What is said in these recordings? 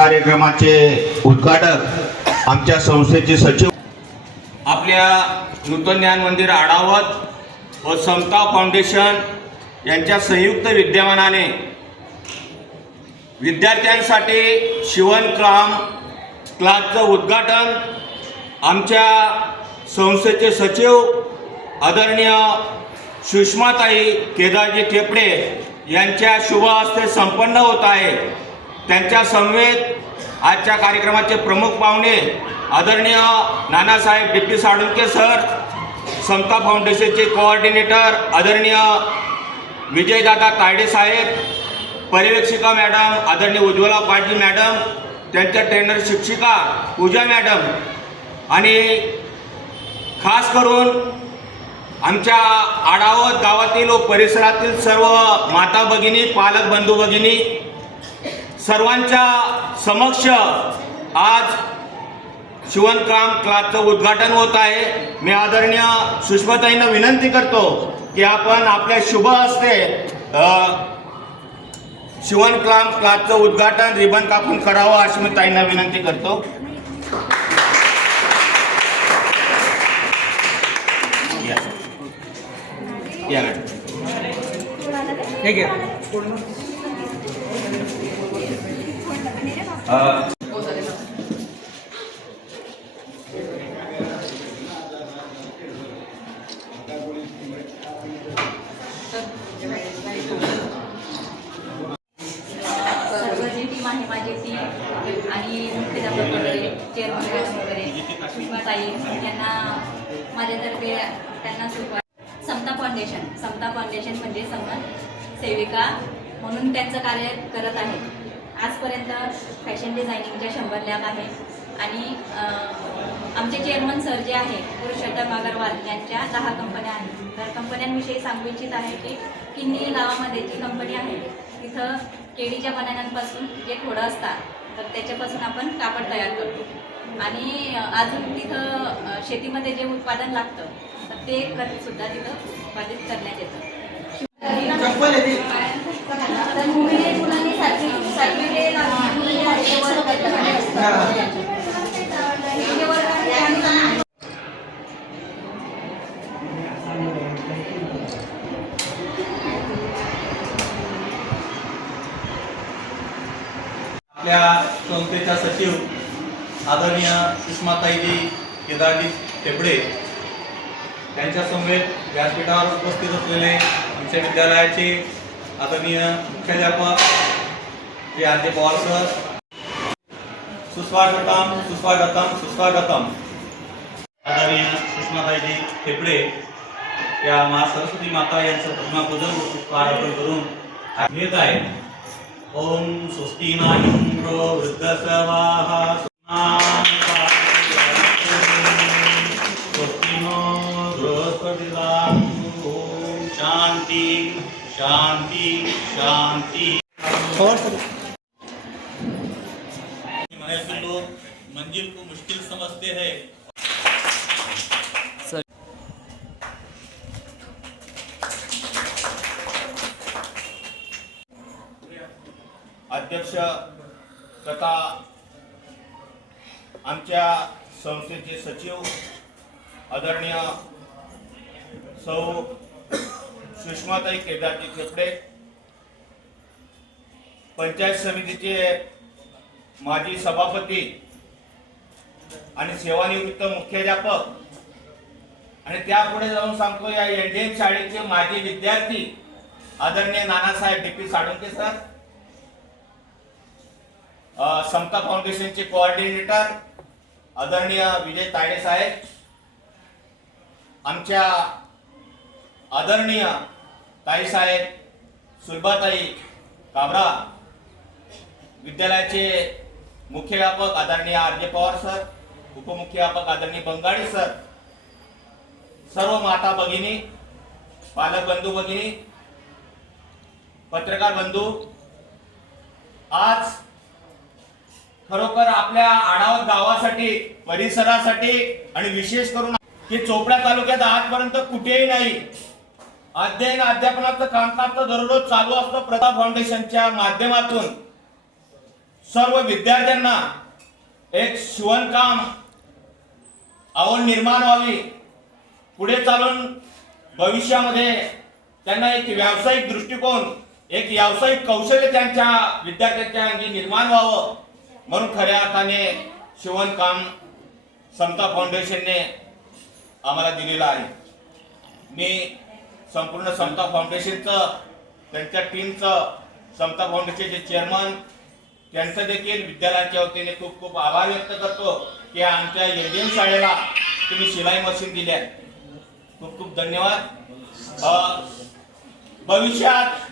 कार्यक्रमाचे उद्घाटक आमच्या संस्थेचे सचिव आपल्या नूतन ज्ञान मंदिर आढावत व समता फाउंडेशन यांच्या संयुक्त विद्यमानाने विद्यार्थ्यांसाठी शिवणकाम क्लासचं उद्घाटन आमच्या संस्थेचे सचिव आदरणीय सुषमाताई केदारजी थेपडे यांच्या शुभ हस्ते संपन्न होत आहे. त्यांच्या समवेत आजच्या कार्यक्रमाचे प्रमुख पाहुणे आदरणीय Nanasaheb D P Salunke sir Samata फाउंडेशनचे कोऑर्डिनेटर आदरणीय विजयदादा तायडे साहेब पर्यवेक्षिका मॅडम आदरणीय उज्ज्वला पाटील मॅडम त्यांच्या ट्रेनर शिक्षिका पूजा मॅडम आणि खास करून आमच्या आडावत गावातील व परिसरातील सर्व माता भगिनी पालक बंधू भगिनी सर्वांच्या समक्ष आज शिवणकाम क्लासचं उद्घाटन होत आहे. मी आदरणीय सुष्माताईंना विनंती करतो की आपण आपल्या शुभ हस्ते शिवणकाम क्लासचं उद्घाटन रिबन कापून करावं अशी मी ताईंना विनंती करतो. या. या मॅडम. अ, सर्व जी टीम आहे माझी ती आणि मुख्याध्यापक वगैरे चेअरमन वगैरे सुषमाताई यांना माझ्यातर्फे त्यांना सुरुवात समता फाउंडेशन समता फाउंडेशन म्हणजे समाज सेविका म्हणून त्यांचं कार्य करत आहे. आजपर्यंत फॅशन डिझायनिंगच्या शंभर लॅब आहे आणि आमचे चेअरमन सर जे आहे पुरुषोत्तम अगरवाल यांच्या दहा कंपन्या आहेत. तर कंपन्यांविषयी सांगू इच्छित आहे की किन्नी गावामध्ये जी कंपनी आहे तिथं केळीच्या बनाण्यांपासून जे थोडं असतात तर त्याच्यापासून आपण कापड तयार करतो. आणि अजून तिथं शेतीमध्ये जे उत्पादन लागतं तर ते सुद्धा तिथं उत्पादित करण्यात येतं. तर मुलांनी सातवी आपल्या संस्थेच्या सचिव आदरणीय सुषमाताईजी केदारजी टेपडे यांच्यासमवेत व्यासपीठावर उपस्थित असलेले आमच्या विद्यालयाचे आदरणीय मुख्याध्यापक श्री आद्य पवार सर सुस्वागतम सुस्वागतम सुस्वागतम. आदरणीय सुषमाताईजी खेपडे या मा सरस्वती माता यांचं प्रतिमापूजन व अर्पण करून घेत आहे. ओम स्वस्ती न इंद्रो वृद्धसवाः स्वस्ति नो ओम शांती शांति शांति. लोग मंजिल को मुश्किल समझते हैं. अध्यक्ष तथा आमच्या संस्थेचे सचिव आदरणीय सौ सुषमाताई केदारजी खेपडे पंचायत समितीचे माजी सभापती आणि सेवानिवृत्त मुख्याध्यापक. आणि त्यापुढे जाऊन सांगतो या एनडीएम शाळेचे माजी विद्यार्थी आदरणीय Nanasaheb D P Salunke sir Samata फाउंडेशनचे कोऑर्डिनेटर आदरणीय विजय ताडे साहेब आमच्या आदरणीय ताईसाहेब सुलभाताई काबरा विद्यालयाचे मुख्याध्यापक आदरणीय आर जे पवार सर उपमुख्याध्यापक आदरणीय बंगाडी सर सर्व माता भगिनी पालक बंधू भगिनी पत्रकार बंधू आज खरोखर आपल्या आढावा गावासाठी परिसरासाठी आणि विशेष करून की चोपडा तालुक्यात आजपर्यंत कुठेही नाही. अध्ययन अध्यापनाचं कामकाज तर दररोज चालू असतं प्रताप फाउंडेशनच्या माध्यमातून. सर्व विद्यार्थ्यांना एक शिवणकाम आवड निर्माण व्हावी. पुढे चालून भविष्यामध्ये त्यांना एक व्यावसायिक दृष्टिकोन एक व्यावसायिक कौशल्य त्यांच्या विद्यार्थ्यांच्या अंगी निर्माण व्हावं. म्हणून खऱ्या अर्थाने शिवणकाम समता फाउंडेशनने आम्हाला दिलेलं आहे. मी संपूर्ण समता फाउंडेशनचं त्यांच्या टीमचं समता फाउंडेशनचे चेअरमन त्यांचं देखील विद्यालयाच्या वतीने खूप खूप आभार व्यक्त करतो की आमच्या एम शाळेला तुम्ही शिलाई मशीन दिली आहे. खूप खूप धन्यवाद. भविष्यात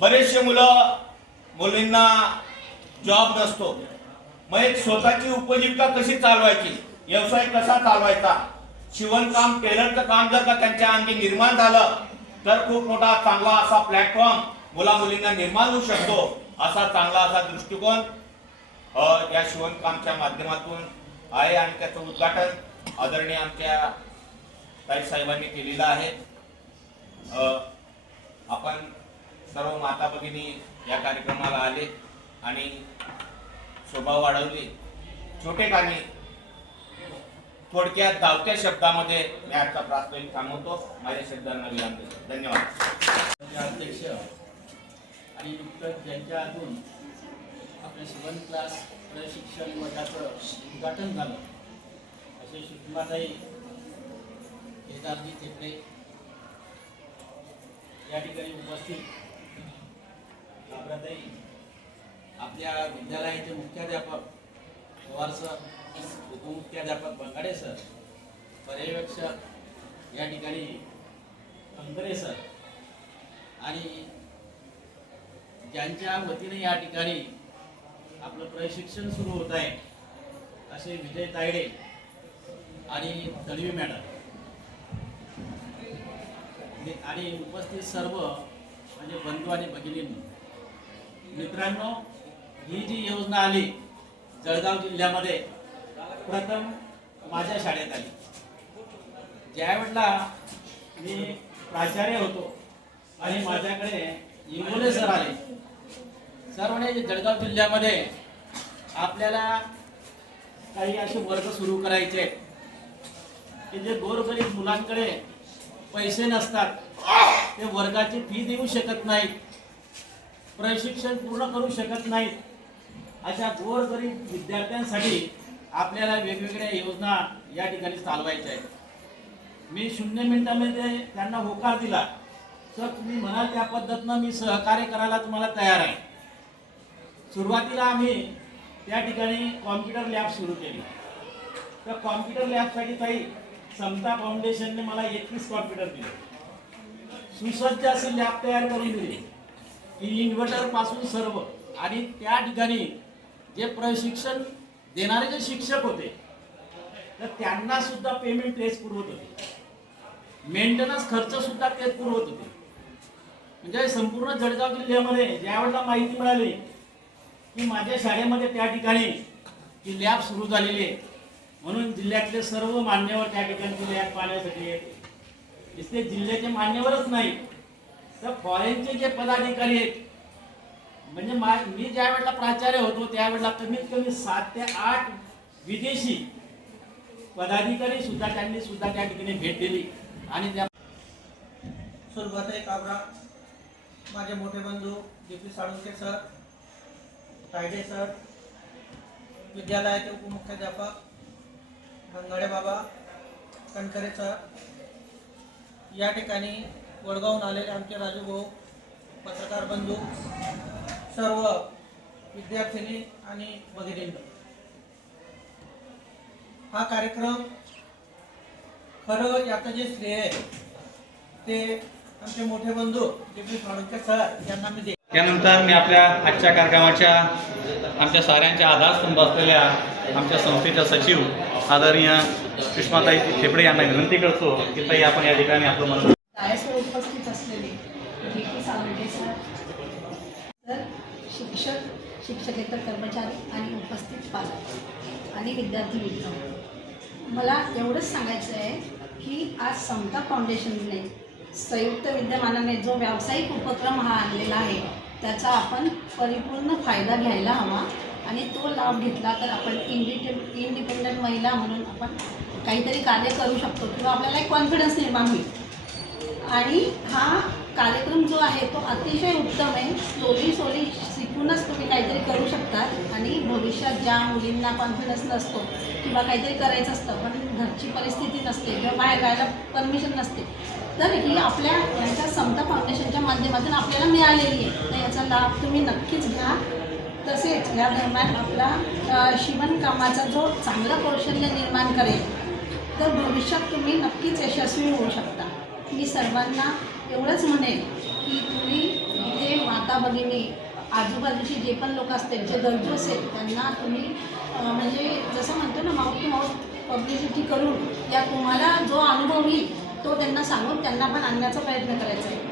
बरेचसे मुलं मुलींना जॉब नसतो. मग एक स्वतःची उपजीविका कशी चालवायची? व्यवसाय कसा चालवायचा? शिवणकाम टेलरचं काम जर का त्यांच्या अंगी निर्माण झालं तर खूप मोठा चांगला असा प्लॅटफॉर्म मुला मुलींना निर्माण होऊ शकतो असा चांगला असा दृष्टिकोन या शिवणकामच्या माध्यमातून आहे आणि त्याचं उद्घाटन आदरणीय आमच्या ताई साहेबांनी केलेलं आहे. आपण सर्व माता भगिनी या कार्यक्रमाला आले आणि शोभा वाढवली. छोटे गाणी थोडक्यात धावत्या शब्दामध्ये मी आजचा प्रास्ताविक थांबवतो माझ्या शब्दांना विराम देतो. धन्यवाद. अध्यक्ष आणि नुकतंच ज्यांच्या अजून आपल्या शिवण क्लास प्रशिक्षण वर्गाचं उद्घाटन झालं असे सुषमाताई केदारजी चेपडे या ठिकाणी उपस्थित. काबराताई आपल्या विद्यालयाचे मुख्याध्यापक पवार सर उपमुख्याध्यापक बंगाडे सर पर्यवेक्षक या ठिकाणी अंकरे सर आणि ज्यांच्या वतीने या ठिकाणी आपलं प्रशिक्षण सुरू होत आहे असे विजय तायडे आणि तडवी मॅडम. आणि उपस्थित सर्व म्हणजे बंधू आणि भगिनींनी मित्रांनो ही जी योजना आली जळगाव जिल्ह्यामध्ये प्रथम माझ्या शाळेत आली. ज्यावेळेला मी प्राचार्य होतो आणि माझ्याकडे इंगोले सर आले. सर म्हणे जळगाव जिल्ह्यामध्ये आपल्याला काही असे वर्ग सुरू करायचे आहेत. की जे गोरगरीब मुलांकडे पैसे नसतात ते वर्गाची फी देऊ शकत नाहीत प्रशिक्षण पूर्ण करू शकत नाहीत. अशा गोरगरीब विद्यार्थ्यांसाठी आपल्याला वेगवेगळ्या योजना या ठिकाणी चालवायच्या आहेत. मी शून्य मिनिटामध्ये त्यांना होकार दिला. तर तुम्ही म्हणाल त्या पद्धतीनं मी सहकार्य करायला तुम्हाला तयार आहे. सुरुवातीला आम्ही त्या ठिकाणी कॉम्प्युटर लॅब सुरू केली. तर कॉम्प्युटर लॅबसाठी काही समता फाउंडेशनने मला एकवीस कॉम्प्युटर दिले. सुसज्ज अशी लॅब तयार करून दिली. की इन्व्हर्टरपासून सर्व. आणि त्या ठिकाणी जे प्रशिक्षण देणारे जे शिक्षक होते तर त्यांना सुद्धा पेमेंट तेच पुरवत होते. मेंटेनन्स खर्च सुद्धा तेच पुरवत होते. म्हणजे संपूर्ण जळगाव जिल्ह्यामध्ये ज्यावेळेला माहिती मिळाली की माझ्या शाळेमध्ये त्या ठिकाणी ही लॅब सुरू झालेली आहे. म्हणून जिल्ह्यातले सर्व मान्यवर त्या ठिकाणी लॅब पाहण्यासाठी. येते जिल्ह्याचे मान्यवरच नाही. तर फॉरेनचे जे पदाधिकारी आहेत म्हणजे मा मी ज्या वेळेला प्राचार्य होतो त्यावेळेला कमीत कमी सात ते आठ विदेशी पदाधिकारी सुद्धा त्यांनी सुद्धा त्या ठिकाणी भेट दिली. आणि त्या आहे काबरा. माझे मोठे बंधू D P Salunke sir Tayde sir विद्यालयाचे उपमुख्याध्यापक बंगाडे बाबा कणकरे सर. या ठिकाणी वडगावून आलेले आमचे राजू भाऊ पत्रकार बंधू सर्व विद्यार्थिनी आणि भगिनींनो. हा कार्यक्रम खरं याचं जे श्रेय आहे ते आमचे मोठे बंधू सर यांना मी दे त्यानंतर मी आपल्या आजच्या कार्यक्रमाच्या आमच्या साऱ्यांच्या आधारस्तंभ असलेल्या आमच्या संस्थेच्या सचिव आदरणीय सुषमाताई खेपडे यांना विनंती करतो की ताई आपण या ठिकाणी आपलं शाळेसह उपस्थित असलेले जे की सावंटे सर तर शिक्षक शिक्षकेतर कर्मचारी आणि उपस्थित पालक आणि विद्यार्थी मित्र मला एवढंच सांगायचं आहे की आज समता फाउंडेशनने संयुक्त विद्यमानाने जो व्यावसायिक उपक्रम हा आणलेला आहे त्याचा आपण परिपूर्ण फायदा घ्यायला हवा आणि तो लाभ घेतला तर आपण इंडिटे इंडिपेंडंट महिला म्हणून आपण काहीतरी कार्य करू शकतो किंवा आपल्याला एक कॉन्फिडन्स निर्माण होईल. आणि हा कार्यक्रम जो आहे तो अतिशय उत्तम आहे. स्लोली स्लोली शिकूनच तुम्ही काहीतरी करू शकता आणि भविष्यात ज्या मुलींना कॉन्फिडन्स नसतो किंवा काहीतरी करायचं असतं पण घरची परिस्थिती नसते किंवा बाहेर जायला परमिशन नसते तर ही आपल्या यांच्या समता फाउंडेशनच्या माध्यमातून आपल्याला मिळालेली आहे. तर याचा लाभ तुम्ही नक्कीच घ्या. तसेच या दरम्यान आपला शिवणकामाचा जो चांगलं कौशल्य निर्माण करेल तर भविष्यात तुम्ही नक्कीच यशस्वी होऊ शकता. मी सर्वांना एवढंच म्हणेन की तुम्ही इथे माता भगिनी आजूबाजूचे जे पण लोक असतील जे गरजू असेल त्यांना तुम्ही म्हणजे जसं म्हणतो ना माउथ टू माउथ पब्लिसिटी करून या तुम्हाला जो अनुभव येईल तो त्यांना सांगून त्यांना पण आणण्याचा प्रयत्न करायचा आहे.